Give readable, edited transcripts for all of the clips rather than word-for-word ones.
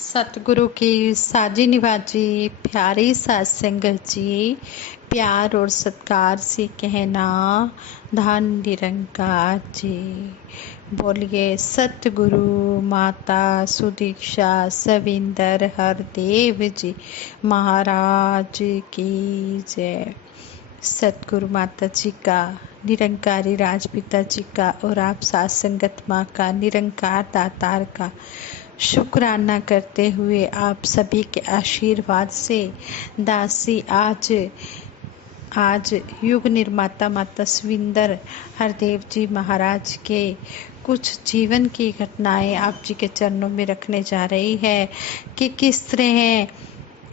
सतगुरु की साजी निवाजी प्यारी सात संगत जी, प्यार और सत्कार से कहना धन निरंकार जी। बोलिए सतगुरु माता सुदीक्षा सविंदर हरदेव जी महाराज की जय। सतगुरु माता जी का, निरंकारी राजपिता जी का और आप सात संगत माँ का, निरंकार दातार का शुक्राना करते हुए आप सभी के आशीर्वाद से दासी आज युग निर्माता माता सविंदर हरदेव जी महाराज के कुछ जीवन की घटनाएं आप जी के चरणों में रखने जा रही है कि किस तरह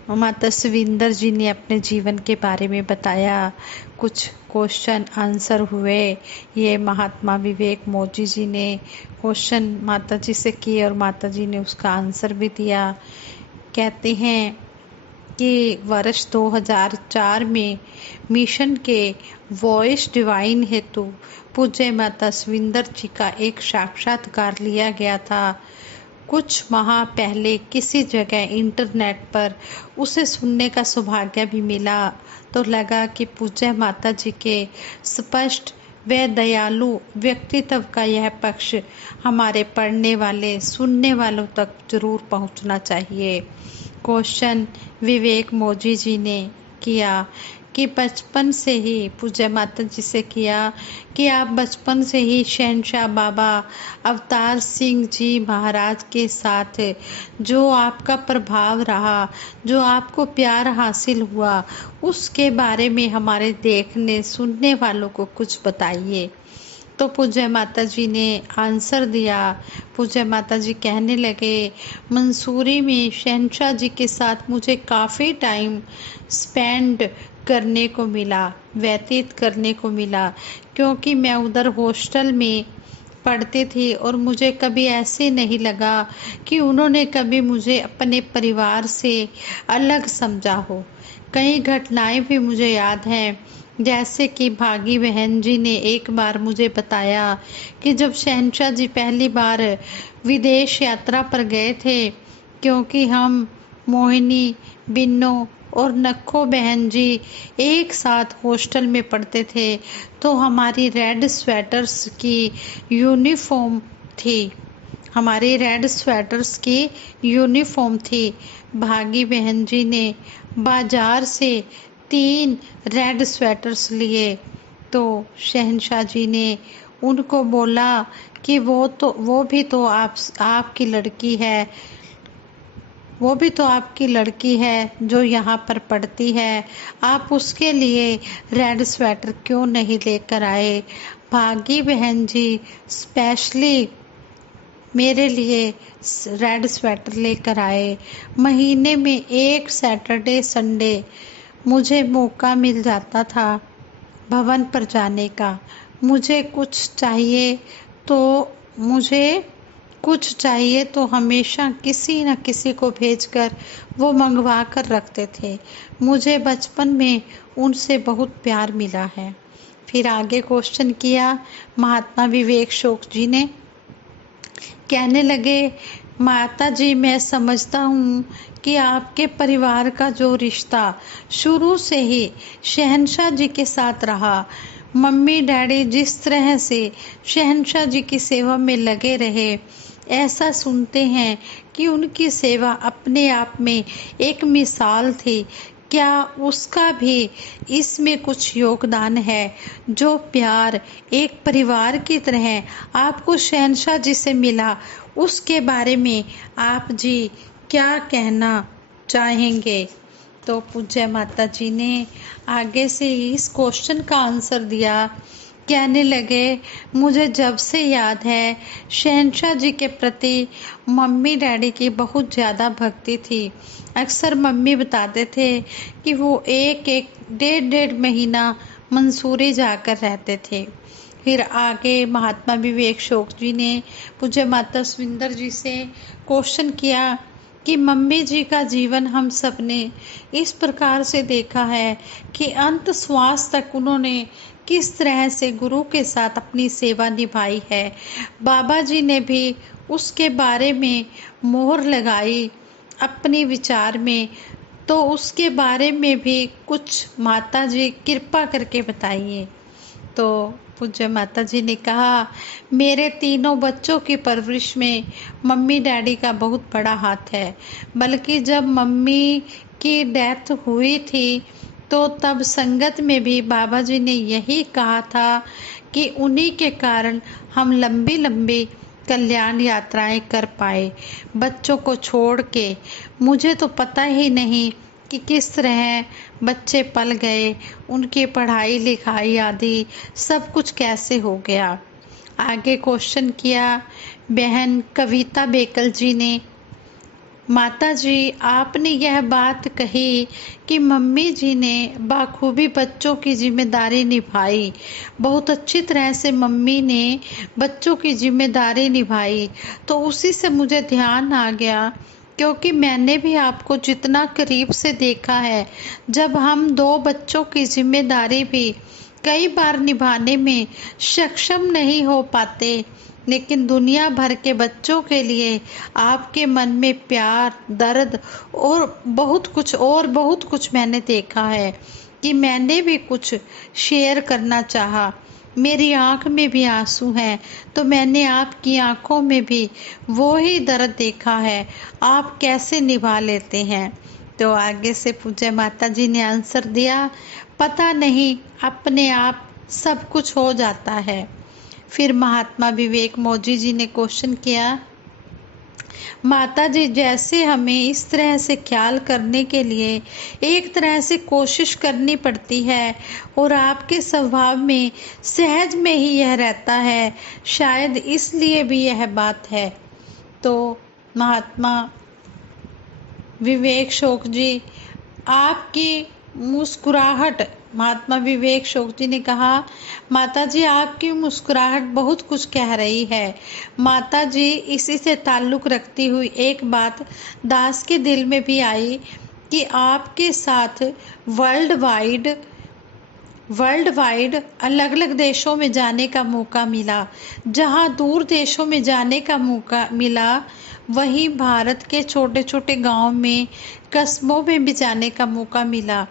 माता सविंदर जी ने अपने जीवन के बारे में बताया। कुछ क्वेश्चन आंसर हुए। ये महात्मा विवेक मोची जी ने क्वेश्चन माता जी से किए और माता जी ने उसका आंसर भी दिया। कहते हैं कि वर्ष 2004 में मिशन के वॉइस डिवाइन हेतु पूज्य माता सविंदर जी का एक साक्षात्कार लिया गया था। कुछ माह पहले किसी जगह इंटरनेट पर उसे सुनने का सौभाग्य भी मिला तो लगा कि पूज्य माता जी के स्पष्ट व दयालु व्यक्तित्व का यह पक्ष हमारे पढ़ने वाले सुनने वालों तक जरूर पहुंचना चाहिए। क्वेश्चन विवेक मोची जी ने किया कि बचपन से ही पूज्य माता जी से किया कि आप बचपन से ही शहनशाह बाबा अवतार सिंह जी महाराज के साथ जो आपका प्रभाव रहा, जो आपको प्यार हासिल हुआ, उसके बारे में हमारे देखने सुनने वालों को कुछ बताइए। तो पूज्य माता जी ने आंसर दिया। पूज्य माता जी कहने लगे, मंसूरी में शहनशाह जी के साथ मुझे काफ़ी टाइम स्पेंड करने को मिला, व्यतीत करने को मिला, क्योंकि मैं उधर हॉस्टल में पढ़ती थी और मुझे कभी ऐसे नहीं लगा कि उन्होंने कभी मुझे अपने परिवार से अलग समझा हो। कई घटनाएं भी मुझे याद हैं, जैसे कि भागी बहन जी ने एक बार मुझे बताया कि जब शहनशाह जी पहली बार विदेश यात्रा पर गए थे, क्योंकि हम मोहिनी, बिन्नो और नक्खो बहन जी एक साथ हॉस्टल में पढ़ते थे, तो हमारी रेड स्वेटर्स की यूनिफॉर्म थी। हमारी रेड स्वेटर्स की यूनिफॉर्म थी। भागी बहन जी ने बाजार से 3 रेड स्वेटर्स लिए तो शहनशाह जी ने उनको बोला कि वो भी तो आपकी लड़की है, वो भी तो आपकी लड़की है जो यहाँ पर पढ़ती है, आप उसके लिए रेड स्वेटर क्यों नहीं लेकर आए। भागी बहन जी स्पेशली मेरे लिए रेड स्वेटर लेकर आए। महीने में एक सैटरडे संडे मुझे मौका मिल जाता था भवन पर जाने का। मुझे कुछ चाहिए तो हमेशा किसी न किसी को भेजकर वो मंगवा कर रखते थे। मुझे बचपन में उनसे बहुत प्यार मिला है। फिर आगे क्वेश्चन किया महात्मा विवेक शोक जी ने। कहने लगे, माता जी मैं समझता हूँ कि आपके परिवार का जो रिश्ता शुरू से ही शहनशाह जी के साथ रहा, मम्मी डैडी जिस तरह से शहनशाह जी की सेवा में लगे रहे, ऐसा सुनते हैं कि उनकी सेवा अपने आप में एक मिसाल थी। क्या उसका भी इसमें कुछ योगदान है? जो प्यार एक परिवार की तरह आपको शहनशाह जी से मिला, उसके बारे में आप जी क्या कहना चाहेंगे? तो पूज्य माता जी ने आगे से इस क्वेश्चन का आंसर दिया। कहने लगे, मुझे जब से याद है शहनशाह जी के प्रति मम्मी डैडी की बहुत ज़्यादा भक्ति थी। अक्सर मम्मी बताते थे कि वो एक डेढ़ महीना मंसूरी जाकर रहते थे। फिर आगे महात्मा विवेक शोक जी ने पूज्य माता सविंदर जी से क्वेश्चन किया कि मम्मी जी का जीवन हम सब ने इस प्रकार से देखा है कि अंत श्वास तक उन्होंने किस तरह से गुरु के साथ अपनी सेवा निभाई है। बाबा जी ने भी उसके बारे में मोहर लगाई अपने विचार में, तो उसके बारे में भी कुछ माता जी कृपा करके बताइए। तो पूज्य माता जी ने कहा, मेरे तीनों बच्चों की परवरिश में मम्मी डैडी का बहुत बड़ा हाथ है। बल्कि जब मम्मी की डेथ हुई थी तो तब संगत में भी बाबा जी ने यही कहा था कि उन्हीं के कारण हम लंबी लंबी कल्याण यात्राएं कर पाए बच्चों को छोड़ के। मुझे तो पता ही नहीं कि किस तरह बच्चे पल गए, उनकी पढ़ाई लिखाई आदि सब कुछ कैसे हो गया। आगे क्वेश्चन किया बहन कविता बेकल जी ने, माता जी आपने यह बात कही कि मम्मी जी ने बाखूबी बच्चों की जिम्मेदारी निभाई, बहुत अच्छी तरह से मम्मी ने बच्चों की जिम्मेदारी निभाई, तो उसी से मुझे ध्यान आ गया क्योंकि मैंने भी आपको जितना करीब से देखा है, जब हम 2 बच्चों की जिम्मेदारी भी कई बार निभाने में सक्षम नहीं हो पाते, लेकिन दुनिया भर के बच्चों के लिए आपके मन में प्यार, दर्द और बहुत कुछ मैंने देखा है कि मैंने भी कुछ शेयर करना चाहा। मेरी आंख में भी आंसू हैं, तो मैंने आपकी आंखों में भी वो ही दर्द देखा है, आप कैसे निभा लेते हैं। तो आगे से पूज्य माता जी ने आंसर दिया, पता नहीं अपने आप सब कुछ हो जाता है। फिर महात्मा विवेक मोजी जी ने क्वेश्चन किया, माता जी जैसे हमें इस तरह से ख्याल करने के लिए एक तरह से कोशिश करनी पड़ती है और आपके स्वभाव में सहज में ही यह रहता है, शायद इसलिए भी यह बात है। तो महात्मा विवेक शोक जी आपकी मुस्कुराहट, महात्मा विवेक शोक जी ने कहा, माता जी आपकी मुस्कुराहट बहुत कुछ कह रही है। माता जी इसी से ताल्लुक़ रखती हुई एक बात दास के दिल में भी आई कि आपके साथ वर्ल्ड वाइड अलग अलग देशों में जाने का मौका मिला। जहां दूर देशों में जाने का मौका मिला, वहीं भारत के छोटे छोटे गांव में, कस्बों में भी जाने का मौका मिला।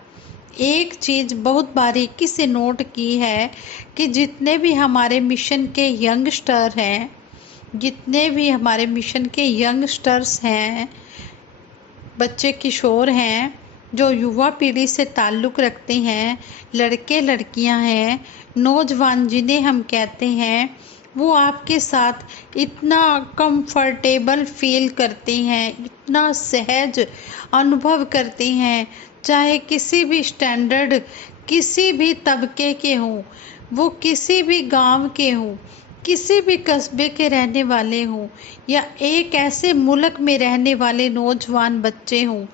एक चीज़ बहुत बारीकी से नोट की है कि जितने भी हमारे मिशन के यंगस्टर्स हैं, बच्चे किशोर हैं, जो युवा पीढ़ी से ताल्लुक़ रखते हैं, लड़के लड़कियां हैं, नौजवान जिन्हें हम कहते हैं, वो आपके साथ इतना कंफर्टेबल फील करते हैं, इतना सहज अनुभव करते हैं, चाहे किसी भी स्टैंडर्ड, किसी भी तबके के हों, वो किसी भी गांव के हों, किसी भी कस्बे के रहने वाले हों, या एक ऐसे मुल्क में रहने वाले नौजवान बच्चे हों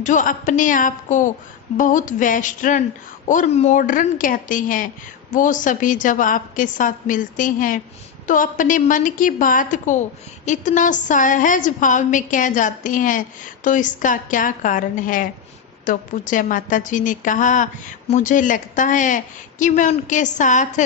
जो अपने आप को बहुत वेस्टर्न और मॉडर्न कहते हैं, वो सभी जब आपके साथ मिलते हैं तो अपने मन की बात को इतना सहज भाव में कह जाते हैं। तो इसका क्या कारण है? तो पूज्य माता जी ने कहा, मुझे लगता है कि मैं उनके साथ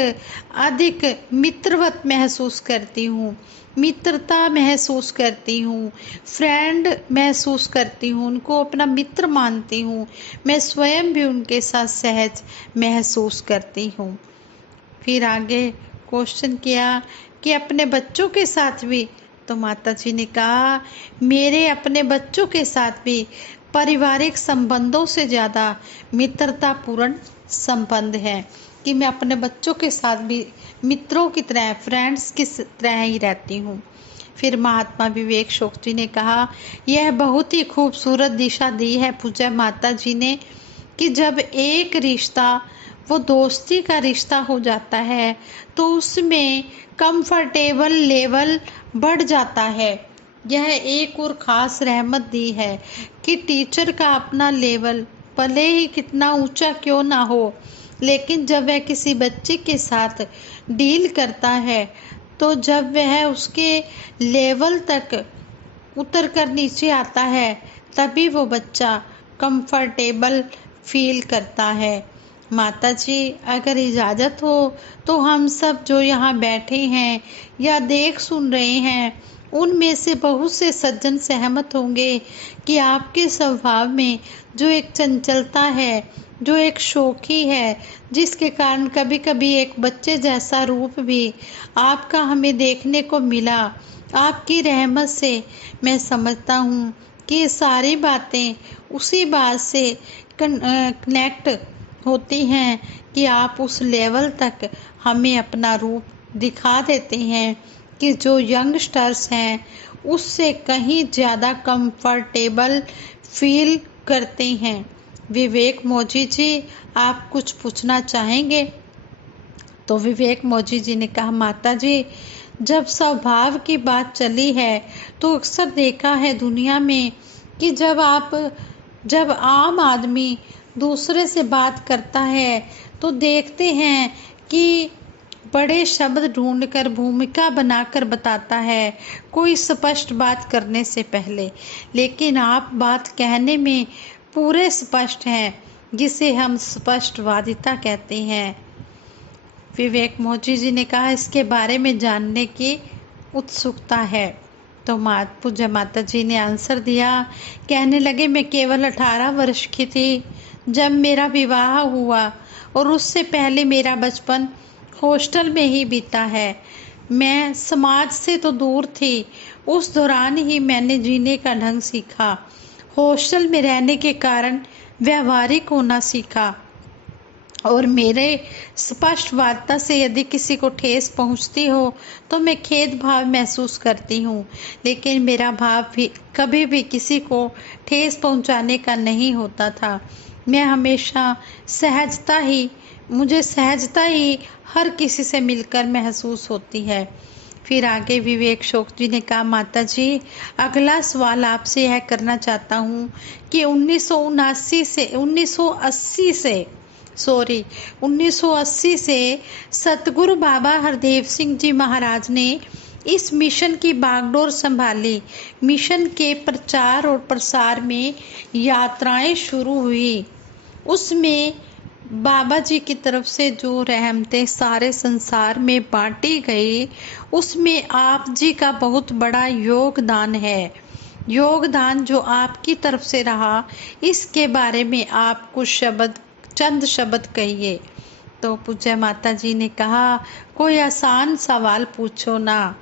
अधिक मित्रवत महसूस करती हूँ, मित्रता महसूस करती हूँ, फ्रेंड महसूस करती हूँ, उनको अपना मित्र मानती हूँ। मैं स्वयं भी उनके साथ सहज महसूस करती हूँ। फिर आगे क्वेश्चन किया कि अपने बच्चों के साथ भी, तो माता जी ने कहा, मेरे अपने बच्चों के साथ भी पारिवारिक संबंधों से ज़्यादा मित्रतापूर्ण संबंध है कि मैं अपने बच्चों के साथ भी मित्रों की तरह, फ्रेंड्स की तरह ही रहती हूँ। फिर महात्मा विवेक शोक जी ने कहा, यह बहुत ही खूबसूरत दिशा दी है पूज्य माता जी ने कि जब एक रिश्ता वो दोस्ती का रिश्ता हो जाता है तो उसमें कंफर्टेबल लेवल बढ़ जाता है। यह एक और ख़ास रहमत दी है कि टीचर का अपना लेवल भले ही कितना ऊंचा क्यों ना हो, लेकिन जब वह किसी बच्चे के साथ डील करता है तो जब वह उसके लेवल तक उतर कर नीचे आता है, तभी वो बच्चा कंफर्टेबल फील करता है। माता जी अगर इजाज़त हो तो हम सब जो यहाँ बैठे हैं या देख सुन रहे हैं, उनमें से बहुत से सज्जन सहमत होंगे कि आपके स्वभाव में जो एक चंचलता है, जो एक शौकी है, जिसके कारण कभी कभी एक बच्चे जैसा रूप भी आपका हमें देखने को मिला, आपकी रहमत से मैं समझता हूँ कि ये सारी बातें उसी बात से कनेक्ट होती हैं कि आप उस लेवल तक हमें अपना रूप दिखा देते हैं कि जो यंगस्टर्स हैं उससे कहीं ज़्यादा कंफर्टेबल फील करते हैं। विवेक मोची जी, आप कुछ पूछना चाहेंगे? तो विवेक मोची जी ने कहा, माता जी, जब स्वभाव की बात चली है तो अक्सर देखा है दुनिया में कि जब आम आदमी दूसरे से बात करता है तो देखते हैं कि बड़े शब्द ढूंढकर भूमिका बनाकर बताता है, कोई स्पष्ट बात करने से पहले। लेकिन आप बात कहने में पूरे स्पष्ट हैं, जिसे हम स्पष्टवादिता कहते हैं। विवेक मोची जी ने कहा, इसके बारे में जानने की उत्सुकता है। तो पूज्य माता जी ने आंसर दिया, कहने लगे, मैं केवल 18 वर्ष की थी जब मेरा विवाह हुआ और उससे पहले मेरा बचपन हॉस्टल में ही बीता है। मैं समाज से तो दूर थी, उस दौरान ही मैंने जीने का ढंग सीखा। हॉस्टल में रहने के कारण व्यवहारिक होना सीखा और मेरे स्पष्ट वार्ता से यदि किसी को ठेस पहुंचती हो तो मैं खेद भाव महसूस करती हूँ, लेकिन मेरा भाव भी कभी भी किसी को ठेस पहुंचाने का नहीं होता था। मैं हमेशा मुझे सहजता ही हर किसी से मिलकर महसूस होती है। फिर आगे विवेक शोक जी ने कहा, माता जी, अगला सवाल आपसे यह करना चाहता हूँ कि 1980 से सतगुरु बाबा हरदेव सिंह जी महाराज ने इस मिशन की बागडोर संभाली। मिशन के प्रचार और प्रसार में यात्राएं शुरू हुई, उसमें बाबा जी की तरफ से जो रहमतें सारे संसार में बांटी गई, उसमें आप जी का बहुत बड़ा योगदान है। योगदान जो आपकी तरफ से रहा, इसके बारे में आप कुछ चंद शब्द कहिए। तो पूज्य माता जी ने कहा, कोई आसान सवाल पूछो ना।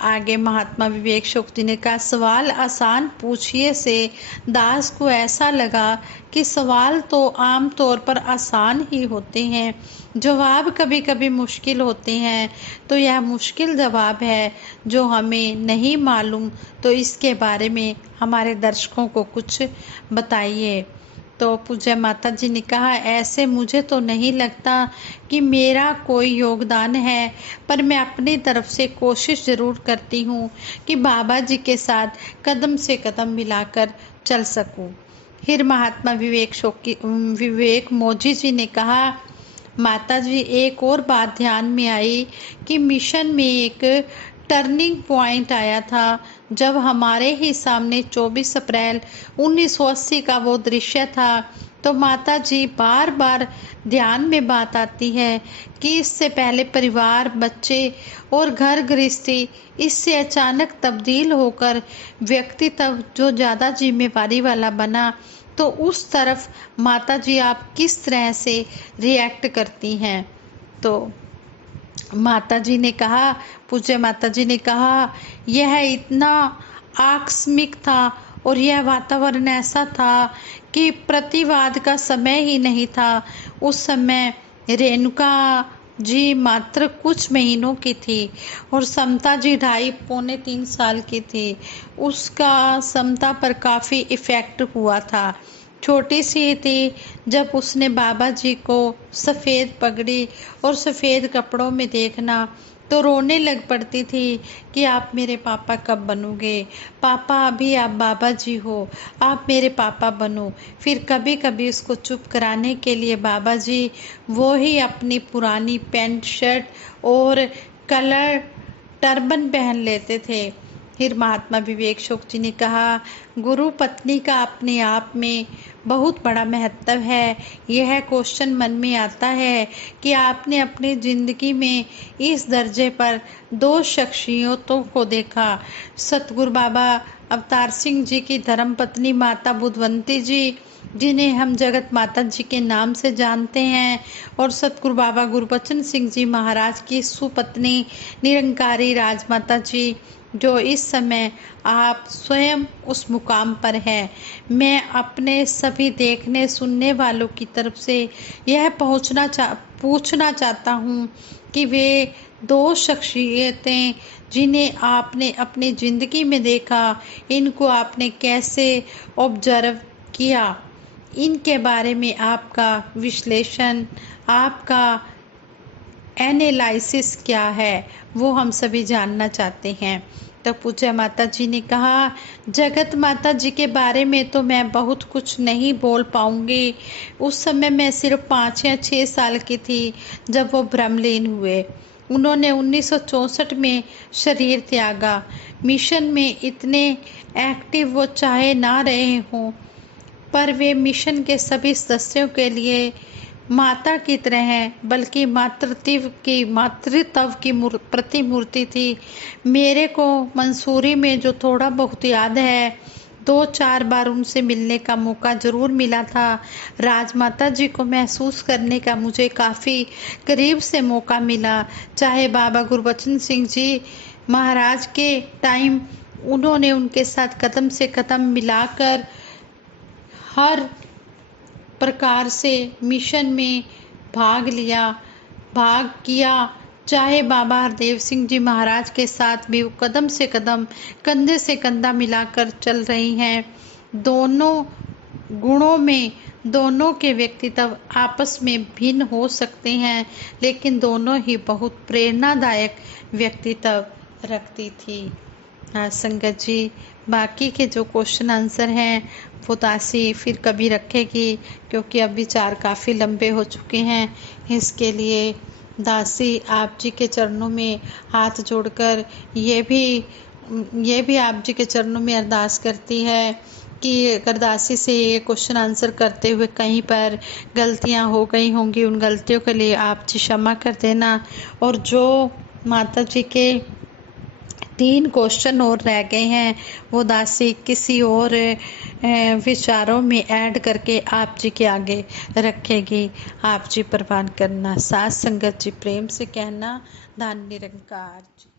आगे महात्मा विवेक शोक्ति ने कहा, सवाल आसान पूछिए से दास को ऐसा लगा कि सवाल तो आम तौर पर आसान ही होते हैं, जवाब कभी कभी मुश्किल होते हैं। तो यह मुश्किल जवाब है जो हमें नहीं मालूम, तो इसके बारे में हमारे दर्शकों को कुछ बताइए। तो पूज्य माता जी ने कहा, ऐसे मुझे तो नहीं लगता कि मेरा कोई योगदान है, पर मैं अपनी तरफ से कोशिश ज़रूर करती हूँ कि बाबा जी के साथ कदम से कदम मिलाकर चल सकूँ। फिर महात्मा विवेक मोची जी ने कहा, माता जी, एक और बात ध्यान में आई कि मिशन में एक टर्निंग पॉइंट आया था जब हमारे ही सामने 24 अप्रैल 1980 का वो दृश्य था। तो माता जी, बार बार ध्यान में बात आती है कि इससे पहले परिवार, बच्चे और घर गृहस्थी इससे अचानक तब्दील होकर व्यक्तित्व जो ज़्यादा जिम्मेवारी वाला बना, तो उस तरफ माता जी आप किस तरह से रिएक्ट करती हैं? तो माता जी ने कहा, पूज्य माता जी ने कहा, यह इतना आकस्मिक था और यह वातावरण ऐसा था कि प्रतिवाद का समय ही नहीं था। उस समय रेणुका जी मात्र कुछ महीनों की थी और समता जी 2.5-3 साल की थी। उसका समता पर काफ़ी इफ़ेक्ट हुआ था। छोटी सी थी जब उसने बाबा जी को सफ़ेद पगड़ी और सफ़ेद कपड़ों में देखना तो रोने लग पड़ती थी कि आप मेरे पापा कब बनोगे, पापा अभी आप बाबा जी हो, आप मेरे पापा बनो। फिर कभी कभी उसको चुप कराने के लिए बाबा जी वो ही अपनी पुरानी पैंट शर्ट और कलर टर्बन पहन लेते थे फिर महात्मा विवेक शोक जी ने कहा, गुरु पत्नी का अपने आप में बहुत बड़ा महत्व है। यह क्वेश्चन मन में आता है कि आपने अपनी जिंदगी में इस दर्जे पर 2 शख्सियतों को देखा, सतगुरु बाबा अवतार सिंह जी की धर्मपत्नी माता बुधवंती जी, जिन्हें हम जगत माता जी के नाम से जानते हैं, और सतगुरु बाबा गुरबचन सिंह जी महाराज की सुपत्नी निरंकारी राजमाता जी, जो इस समय आप स्वयं उस मुकाम पर हैं। मैं अपने सभी देखने सुनने वालों की तरफ से यह पूछना चाहता हूँ कि वे 2 शख्सियतें जिन्हें आपने अपनी ज़िंदगी में देखा, इनको आपने कैसे ऑब्जर्व किया, इनके बारे में आपका विश्लेषण, आपका एनालिसिस क्या है, वो हम सभी जानना चाहते हैं। तो पूज्य माता जी ने कहा, जगत माता जी के बारे में तो मैं बहुत कुछ नहीं बोल पाऊंगी। उस समय मैं सिर्फ 5 या 6 साल की थी जब वो ब्रह्मलीन हुए। उन्होंने 1964 में शरीर त्यागा। मिशन में इतने एक्टिव वो चाहे ना रहे हों, पर वे मिशन के सभी सदस्यों के लिए माता की तरह है, बल्कि मातृत्व की प्रतिमूर्ति थी। मेरे को मंसूरी में जो थोड़ा बहुत याद है, 2-4 बार उनसे मिलने का मौका जरूर मिला था। राजमाता जी को महसूस करने का मुझे काफ़ी करीब से मौका मिला। चाहे बाबा गुरबचन सिंह जी महाराज के टाइम उन्होंने उनके साथ कदम से कदम मिलाकर हर प्रकार से मिशन में भाग किया। चाहे बाबा हरदेव सिंह जी महाराज के साथ भी वो कदम से कदम, कंधे से कंधा मिलाकर चल रही हैं। दोनों गुणों में दोनों के व्यक्तित्व आपस में भिन्न हो सकते हैं, लेकिन दोनों ही बहुत प्रेरणादायक व्यक्तित्व रखती थी। हाँ संगत जी, बाकी के जो क्वेश्चन आंसर हैं वो दासी फिर कभी रखेगी, क्योंकि अब विचार काफ़ी लंबे हो चुके हैं। इसके लिए दासी आप जी के चरणों में हाथ जोड़कर ये भी आप जी के चरणों में अरदास करती है कि अगर दासी से ये क्वेश्चन आंसर करते हुए कहीं पर गलतियां हो गई होंगी, उन गलतियों के लिए आप जी क्षमा कर देना। और जो माता जी के 3 क्वेश्चन और रह गए हैं, वो दासी किसी और विचारों में ऐड करके आप जी के आगे रखेगी। आप जी प्रवान करना। साथ संगत जी प्रेम से कहना, धन निरंकार जी।